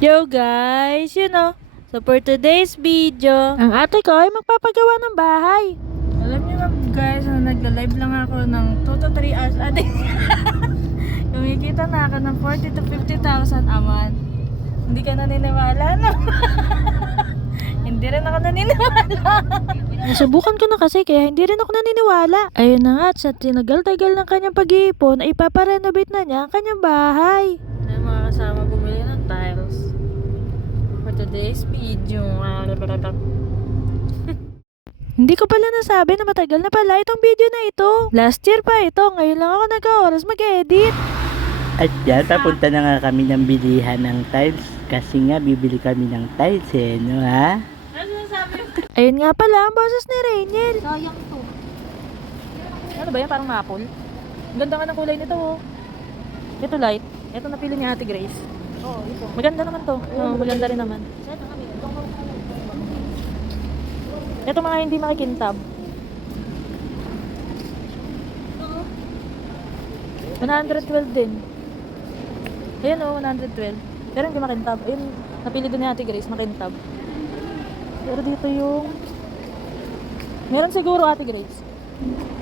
Yo guys, so for today's video, ang ate ko ay magpapagawa ng bahay. Alam niyo na guys, nagla-live lang ako ng 2 to 3 hours a day. Kumikita na ako ng 40 to 50,000 a month. Hindi ka naniniwala no? Hindi rin ako naniniwala. Nasubukan ko na kasi kaya hindi rin ako naniniwala. Ayun na nga, sa tinagal-tagal ng kanyang pag-iipon ay ipaparenovate na niya ang kanyang bahay. Ay mga kasama bumili ng tiles for today's video. Hindi ko pala nasabi na matagal na pala itong video na ito. Last year pa ito, ngayon lang ako nag-oras mag-edit. At yan, papunta na nga kami ng bilihan ng tiles. Kasi nga, bibili kami ng tiles no ha? Ano nasabi? Ayun nga pala ang boses ni Rainiel. Sayang to. Ano ba yan? Parang maple? Ang ganda nga ng kulay nito oh. Ito light. Ito napili ni Ate Grace. Oo, ito. Maganda naman to. Oo, maganda rin naman. Saan kami? Ito mga hindi makikintab. 112 din. Ayan oh, 112. Pero hindi makintab. Ayun, napili din ni Ate Grace, makintab. Pero dito yung... Meron siguro Ate Grace.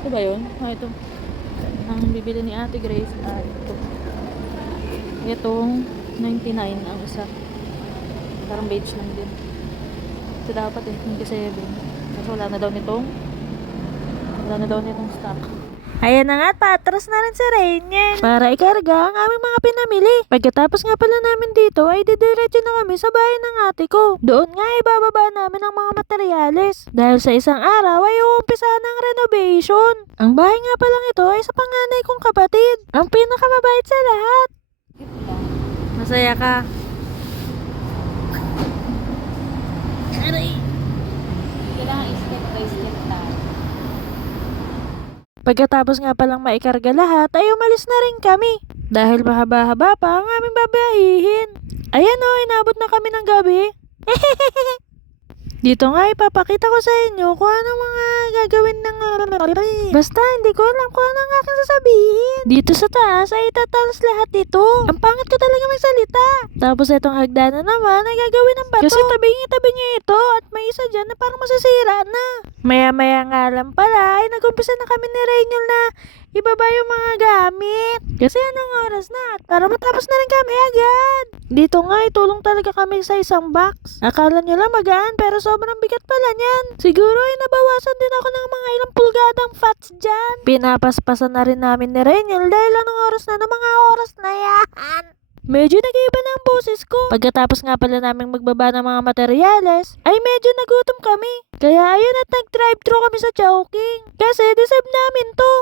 Ito ba yun? Ah, ito. Ang bibili ni Ate Grace ay ito. Itong 99 ang isa. Parang beige lang din. Ito dapat 27. Kasi wala na daw nitong stock. Ayan na nga, patras na rin si Rainiel para ikarga ang aming mga pinamili. Pagkatapos nga pala namin dito ay didiretso na kami sa bahay ng ate ko. Doon nga ibababa namin ang mga materyales. Dahil sa isang araw ay uumpisa ng renovation. Ang bahay nga palang ito ay sa panganay kong kapatid. Ang pinakamabait sa lahat. Masaya ka? Aray! Kailangan step by step tayo. Pagkatapos nga palang maikarga lahat ay umalis na rin kami. Dahil mahaba-haba pa ang aming babahihin. Ayan o, inabot na kami ng gabi. Dito nga ipapakita ko sa inyo kung ano mga gagawin ng... Basta hindi ko alam kung ano ang aking sasabihin. Dito sa taas ay itatalas lahat ito. Ang pangit ko talaga magsalita. Tapos itong hagdanan naman ay gagawin ng bato. Kasi tabi niya ito at may isa dyan na parang masisira na. Maya-maya nga lang pala ay nag-umpisa na kami ni Rainiel na ibaba yung mga gamit. Kasi anong oras na at para matapos na rin kami agad. Dito nga itulong talaga kami sa isang box. Akala nyo lang magaan pero sobrang bigat pala niyan. Siguro ay nabawasan din ako ng mga ilang pulgadang fats dyan. Pinapaspasan na rin namin ni Rainiel dahil anong oras na ng mga oras na yan. Medyo nag-iiba na ang boses ko. Pagkatapos nga pala naming magbaba ng mga materyales, ay medyo nagutom kami. Kaya ayun at nag-drive-thru kami sa Chowking. Kasi deserve namin to.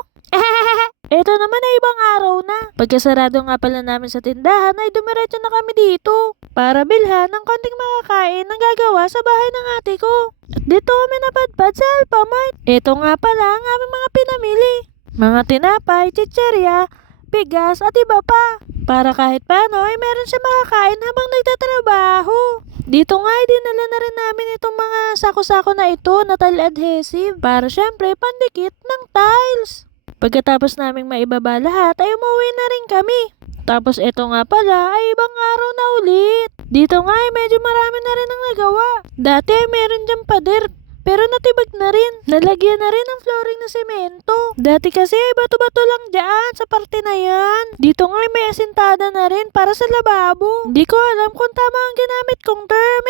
Ito naman ay ibang araw na. Pagkasarado nga pala namin sa tindahan ay dumiretso na kami dito. Para bilhan ng konting makakain na gagawa sa bahay ng ate ko. At dito kami napadpad sa Alphamart. Ito nga pala ang aming mga pinamili. Mga tinapay, chicherya, bigas at iba pa. Para kahit paano ay meron siya makakain habang nagtatrabaho. Dito nga ay dinala na rin namin itong mga sako-sako na ito na tile adhesive para syempre pandikit ng tiles. Pagkatapos naming maibaba lahat ay umuwi na rin kami. Tapos ito nga pala ay ibang araw na ulit. Dito nga ay medyo marami na rin ang nagawa. Dati ay meron dyan pader. Pero natibag na rin. Nalagyan na rin ng flooring na semento. Dati kasi bato-bato lang dyan sa parte na yan. Dito nga may asintada na rin para sa lababo. Di ko alam kung tama ang ginamit kong term.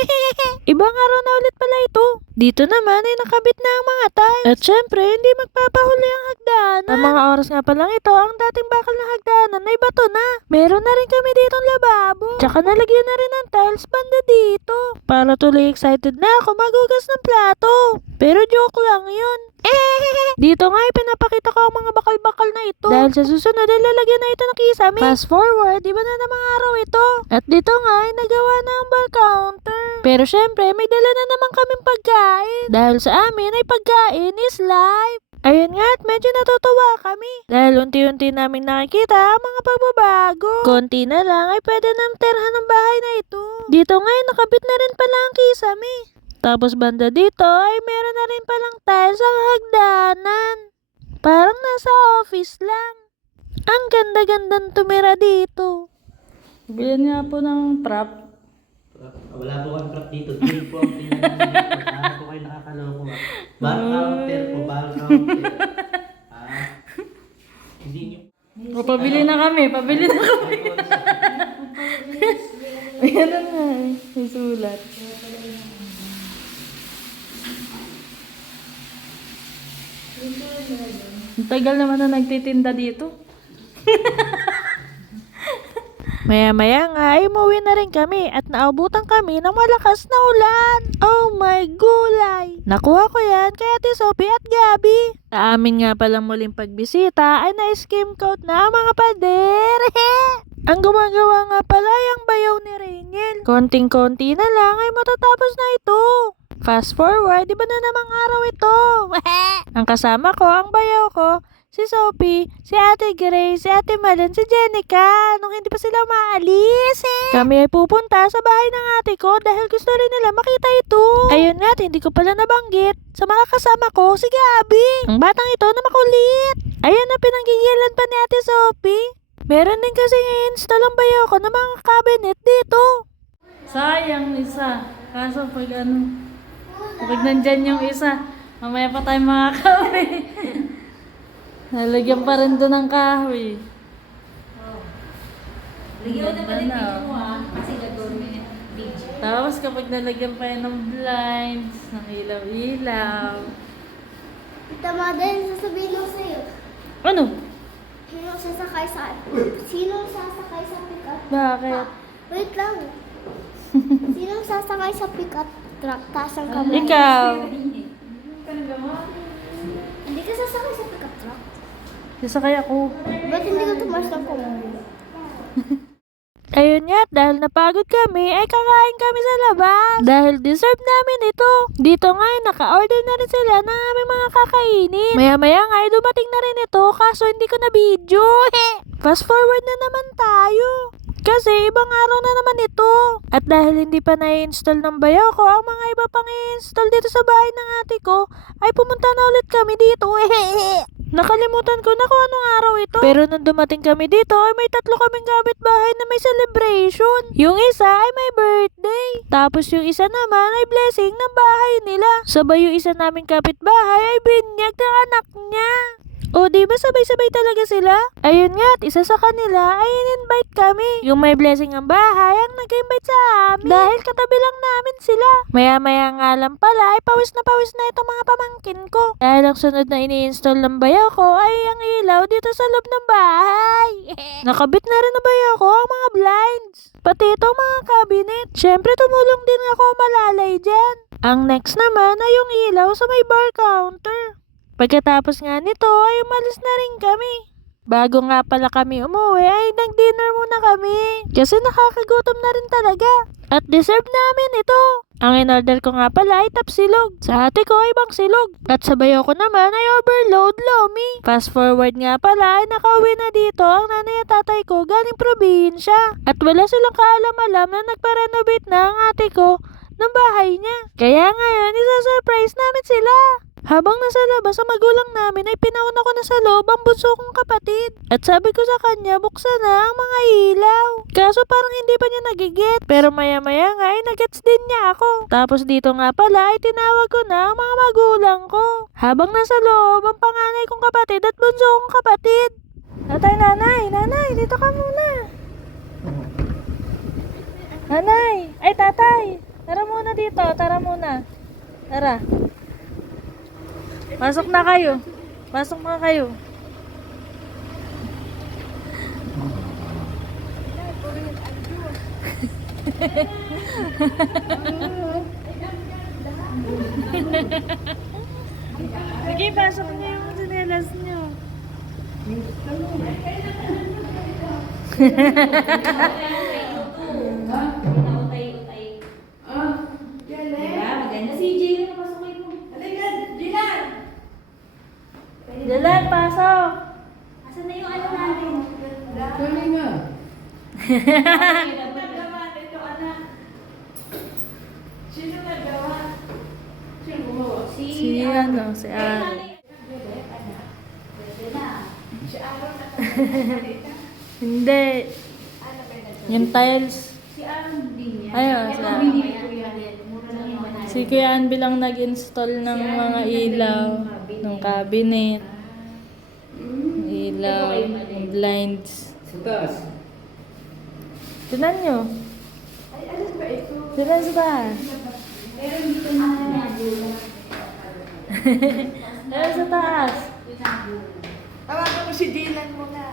Ibang araw na ulit pala ito. Dito naman ay nakabit na ang mga tiles. At syempre hindi magpapahuli ang hagdanan. Ang mga oras nga pa lang ito, ang dating bakal na hagdanan ay bato na. Meron na rin kami ditong lababo. Tsaka nalagyan na rin ng tiles banda dito. Para tuloy excited na ako magugas ng plato. Pero joke lang yun. Dito nga ipinapakita ko ang mga bakal-bakal na ito. Dahil sa susunod ay lalagyan na ito ng kisame. Fast forward, iba na namang araw ito. At dito nga ay nagawa na ang bar counter. Pero syempre may dala na naman kaming pagkain. Dahil sa amin ay pagkain is life. Ayun nga at medyo natutuwa kami. Dahil unti-unti namin nakikita ang mga pagbabago. Konti na lang ay pwede nang terhan ng bahay na ito. Dito nga ay nakabit na rin pala ang kisame. Tapos banda dito ay meron na rin palang tiles ang hagdanan. Parang nasa office lang. Ang ganda-gandang tumira dito. Bilhin nga po ng prop Wala po kang trap dito. Trade po ang pinag-ibig ko. Para po kayo nakakaloko. Bar counter po, bar counter. Hindi nyo. O, pabili na kami. Pabili na kami. Ayan na nga eh. May sulat. Ang tagal naman na nagtitinda dito. Maya-maya nga ay umuwi na rin kami at naabutan kami ng malakas na ulan. Oh my gulay! Nakuha ko yan kay Ate Sophie at Gabi. Sa amin nga palang muling pagbisita ay na-skim coat na ang mga pader. Ang gumagawa nga pala yung bayaw ni Rainiel. Konting-konti na lang ay matatapos na ito. Fast forward, iba na namang araw ito. Ang kasama ko, ang bayaw ko, si Sophie, si Ate Grace, si Ate Malen, si Jenica, nung hindi pa sila maalis. Kami ay pupunta sa bahay ng ate ko dahil gusto rin nila makita ito. Ayun nga, hindi ko pala nabanggit sa mga kasama ko, si Gabi. Ang batang ito na makulit. Ayun na pinanggigilan pa ni Ate Sophie. Meron din kasi i-install ang bayaw ko ng mga cabinet dito. Sayang isa. Kaso pag pag nandyan yung isa, mamaya pa tayo makakauwi. Nalagyan pa rin doon ng kahoy. Lagyan mo naman yung video mo kasi gagawin mo yung video. Tapos kapag nalagyan pa yan ng blinds, ng ilaw-ilaw. Tita Maden, sasabihin ko sa'yo. Ano? Sino sasakay sa pick-up? Bakit? Wait lang. Sino sasakay sa pick-up truck? Taas ang kamay. Ikaw. Hindi ka sasakay sa pick-up truck? Sasakay ako. Ba't hindi ka tumaas ng kamay? Ayun nga, dahil napagod kami, ay kakain kami sa labas. Dahil deserve namin ito. Dito nga ay naka-order na rin sila ng aming mga kakainin. Maya-maya nga ay dumating na rin ito, kaso hindi ko na video. Fast forward na naman tayo. Kasi ibang araw na naman ito. At dahil hindi pa na-install ng bayaw ko, ang mga iba pang i-install dito sa bahay ng ate ko, ay pumunta na ulit kami dito. Nakalimutan ko na kung anong araw ito. Pero nung dumating kami dito, ay may 3 kaming kapitbahay na may celebration. Yung isa ay may birthday. Tapos yung isa naman ay blessing ng bahay nila. Sabay yung isa naming kapitbahay ay binyag ng anak niya. O di ba sabay-sabay talaga sila? Ayun nga, at isa sa kanila ay in-invite kami. Yung may blessing ang bahay ang nag-invite sa amin. Dahil katabi lang namin sila. Maya-maya nga lang pala ay pawis na itong mga pamangkin ko. Dahil ang sunod na ini-install ng bayaw ko ay ang ilaw dito sa loob ng bahay. Nakabit na rin ng bayaw ko ang mga blinds. Pati itong mga cabinet. Syempre tumulong din ako malalay dyan. Ang next naman ay yung ilaw sa may bar counter. Pagkatapos nga nito ay umalis na rin kami. Bago nga pala kami umuwi ay nag-dinner muna kami. Kasi nakakagutom na rin talaga. At deserve namin ito. Ang in-order ko nga pala ay tapsilog. Sa ate ko ay bangsilog. At sa bayaw ko naman ay overload lomi. Fast forward nga pala ay nakauwi na dito ang nanay at tatay ko galing probinsya. At wala silang kaalam-alam na nagpa-renovate na ang ate ko ng bahay niya. Kaya ngayon isa-surprise namin sila. Habang nasa labas ang magulang namin ay pinauna ko na sa loob ang bunso kong kapatid. At sabi ko sa kanya buksan na ang mga ilaw. Kaso parang hindi pa niya nagigit. Pero maya-maya nga ay nagets din niya ako. Tapos dito nga pala ay tinawag ko na ang mga magulang ko. Habang nasa loob ang panganay kong kapatid at bunso kong kapatid. Nanay, dito ka muna. Nanay, ay tatay. Tara muna dito, tara muna. Tara. Pasok na kayo. Pasok na kayo. Sige, pasok niyo yung sinelas niyo. Maganda si Jay na pasok mo. Jalan, pasok. Asan na yung ano natin? Si Ate. Hindi. Yung tiles. Si Aaron din yan. Ayun, si Kuya Anby lang nag-install ng mga ilaw, ng cabinet, ilaw, blinds. Sa taas. Tignan nyo. Tignan sa taas. Tignan sa taas. Tawagan mo si Dylan mo na.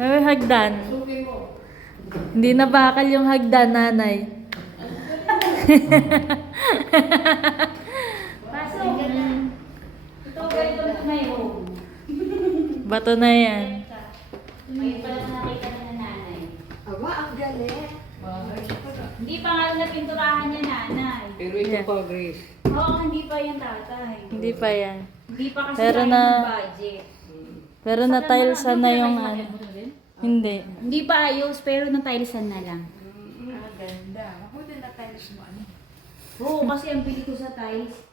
May hagdan. Hindi na bakal yung hagdan, nanay. Ito, ganito na may home. Bato na yan. Ngayon pa lang nakita na ng nanay. Aba, ang galing. Hindi pa nga napinturahan niya nanay. Pero ito Yeah. pa, Grace. Oo, hindi pa yan tatay. Hindi pa yan. Hindi pa kasi Pero kaya na- ng budget. Pero na-tilesan na yung ano. Hindi. Hindi pa ayos, pero na-tilesan na lang. Ah, ganda. Mabuti na tiles mo ano. Oo, kasi ang bili ko sa tiles,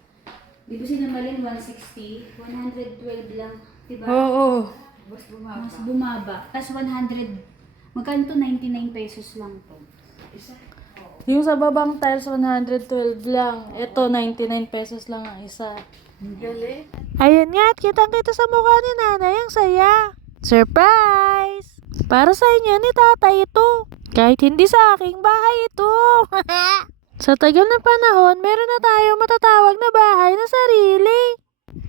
di ba sinamalin 160? 112 lang. Diba? Oo. Mas bumaba. Tapos 100, magkano to? 99 pesos lang to. Yung sa babang tiles, 112 lang. Ito, 99 pesos lang ang isa. Ang galing. Ayun nga, at kitang-kita sa mukha ni nanay ang saya. Surprise! Para sa inyo ni tatay ito. Kahit hindi sa aking bahay ito. Sa tagal ng panahon, meron na tayo matatawag na bahay na sarili.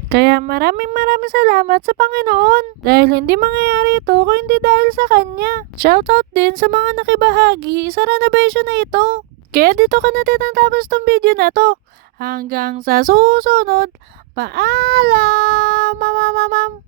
Kaya maraming salamat sa Panginoon. Dahil hindi mangyayari ito kung hindi dahil sa Kanya. Shoutout din sa mga nakibahagi sa renovation na ito. Kaya dito ka natin natapos tong video na to. Hanggang sa susunod, paalam! Mamamamam!